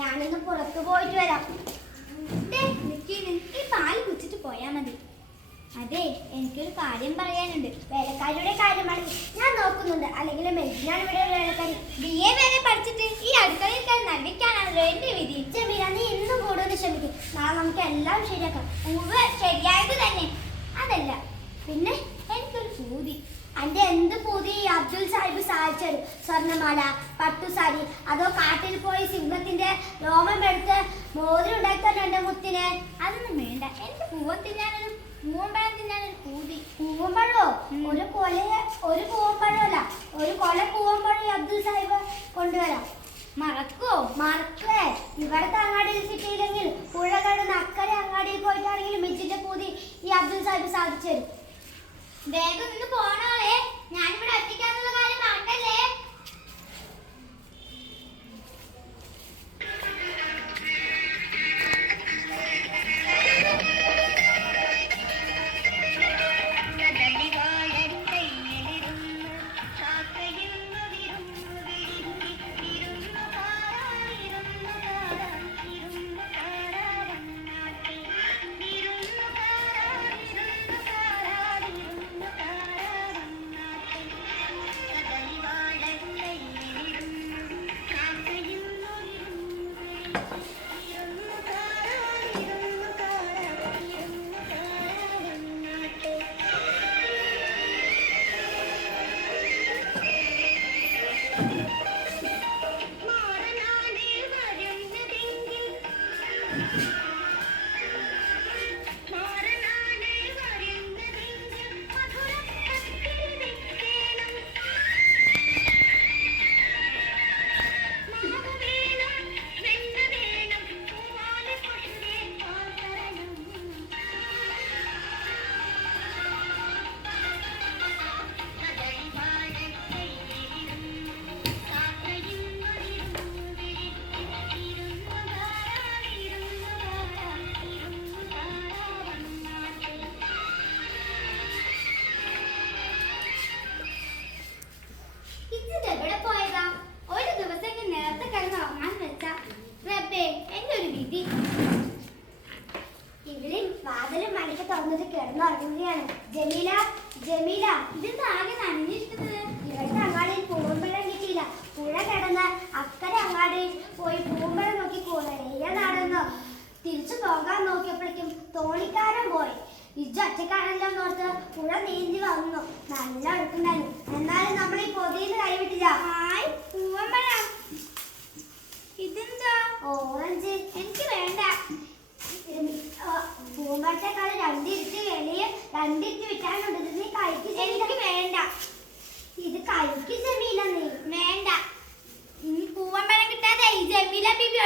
ഞാനൊന്ന് പുറത്തു പോയിട്ട് വരാം. ഈ പാല് കുടിച്ചിട്ട് പോയാ മതി. അതെ, എനിക്കൊരു കാര്യം പറയാനുണ്ട്. വേലക്കാരിയുടെ കാര്യമാണ് ഞാൻ നോക്കുന്നുണ്ട്. അല്ലെങ്കിൽ മെജിനാണ് ഇവിടെ വേലക്കാരി. BA വരെ പഠിച്ചിട്ട് ഈ അടുക്കളയിൽ നല്ലിക്കാനാണല്ലോ എന്റെ വിധി. ജമീല, നീ ഇന്നും കൂടുതൽ ശ്രമിക്കും. നാളെ നമുക്ക് എല്ലാം ശരിയാക്കാം. ശരിയായത് തന്നെ. അതല്ല, പിന്നെ എനിക്കൊരു പൂതി. അന്റെ എന്ത് പൂതി അബ്ദുൽ സാഹിബ് സാധിച്ചത്? സ്വർണ്ണമാല, പട്ടുസാരി, അതോ കാട്ടിൽ പോയി സിംഹത്തിന്റെ രോമം എടുത്ത് മോതിരം ഉണ്ടാക്കാൻ എന്റെ മുത്തിനെ? അതൊന്നും വേണ്ട. എനിക്ക് പൂവമ്പഴം തിന്നാനൊരു പൂതി. പൂവമ്പഴോ? ഒരു പൂവമ്പഴമല്ല, ഒരു കൊല പൂവമ്പഴം അബ്ദുൽ സാഹിബ് കൊണ്ടുവരാം. മറക്കേ? ഇവിടുത്തെ അങ്ങാടിയിൽ കിട്ടിയില്ലെങ്കിൽ പുഴ കടന്ന് അക്കരെ അങ്ങാടിയിൽ പോയിട്ടാണെങ്കിലും മെജിന്റെ പൂതി ഈ അബ്ദുൽ സാഹിബ് സാധിച്ചു തരും. വേഗം നിന്ന് പോണോളെ, ഞാനിവിടെ ഒറ്റയ്ക്കാന്നുള്ള കാര്യം മറക്കല്ലേ. ജമീല, ഇതെന്താ ആകെ നനഞ്ഞിരിക്കുന്നത്? ഇവിടുത്തെ അങ്ങാടിയിൽ പൂവമ്പഴം കിട്ടിയില്ല. പുഴ കിടന്ന് അക്കരെ അങ്ങാടിയിൽ പോയി പൂവമ്പഴം നോക്കി കുറേ നടന്നു. തിരിച്ചു പോകാൻ നോക്കിയപ്പോഴേക്കും തോണിക്കാരൻ പോയി. ഒറ്റക്കാരെല്ലാം നോർത്ത് പുഴ നീന്തി വന്നു. നല്ല ഒഴുക്കുണ്ടായിരുന്നു. എന്നാലും നമ്മൾ ഈ പൊതിയിൽ കൈവിട്ടില്ല. പൂവമ്പഴം. ഇതെന്താ? ഓറഞ്ച്. എനിക്ക് വേണ്ട. പൂമ്പഴത്തേക്കാൾ രണ്ടിരുത്തി വെളിയെ രണ്ടിരുത്തി വിറ്റാനുണ്ട്. നീ കഴിക്ക്. എനിക്ക് വേണ്ട. ഇത് കഴിക്ക് ജമീല. നീ വേണ്ട. പൂവമ്പഴം കിട്ടാതെ ജമീല ബീബി